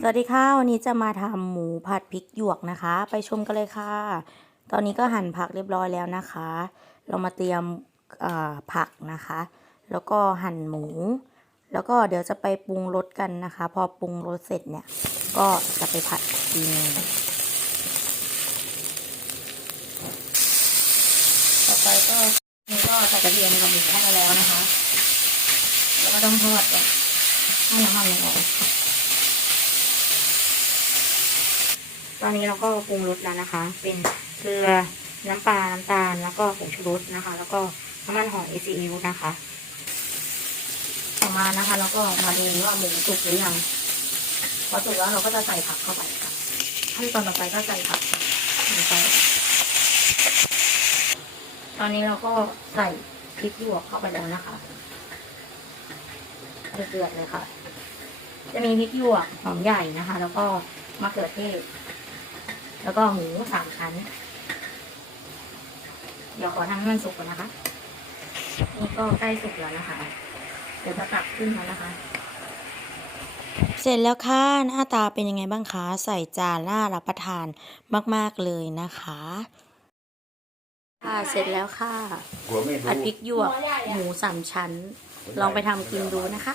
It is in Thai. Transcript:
สวัสดีค่ะวันนี้จะมาทำหมูผัดพริกหยวกนะคะ ไปชมกันเลยค่ะ ตอนนี้ก็หั่นผักเรียบร้อยแล้วนะคะ เรามาเตรียมผักนะคะ แล้วก็หั่นหมู แล้วก็เดี๋ยวจะไปปรุงรสกันนะคะ พอปรุงรสเสร็จเนี่ย ก็จะไปผัดกทีนึงต่อไปก็นี่ก็ใส่กระเทียมกับหมูเข้าไปแล้วนะคะ แล้วก็ต้องทอดก่อนให้น้ำมันมันออก ตอนนี้เราก็ปรุงรสแล้วนะคะ เป็นเกลือน้ำปลา น้ำตาล แล้วก็ผงชูรสนะคะ แล้วก็น้ำมันหอยซีอิ๊วนะคะต่อมานะคะเราก็มาดูว่าหมูสุกหรือยังพอสุกแล้วเราก็จะใส่ผักเข้าไปค่ะขั้นตอนต่อไปก็ใส่ผักลงไปตอนนี้เราก็ใส่พริกหยวกเข้าไปแล้วนะคะเดือดเลยค่ะ จะมีพริกหยวกหอมใหญ่นะคะ แล้วก็มะเขือเทศ แล้วก็หมูสามชั้น เดี๋ยวขอทำให้มันสุกก่อนนะคะ นี่ก็ใกล้สุกแล้วนะคะ เดี๋ยวจะตักขึ้นแล้วนะคะ เสร็จแล้วค่ะ หน้าตาเป็นยังไงบ้างคะ ใส่จานน่ารับประทานมาก ๆ เลยนะคะ ค่ะ เสร็จแล้วค่ะหัวไม่ผัดรู้พริกหยวกหมูสามชั้น ลองไปทำกินดูนะคะ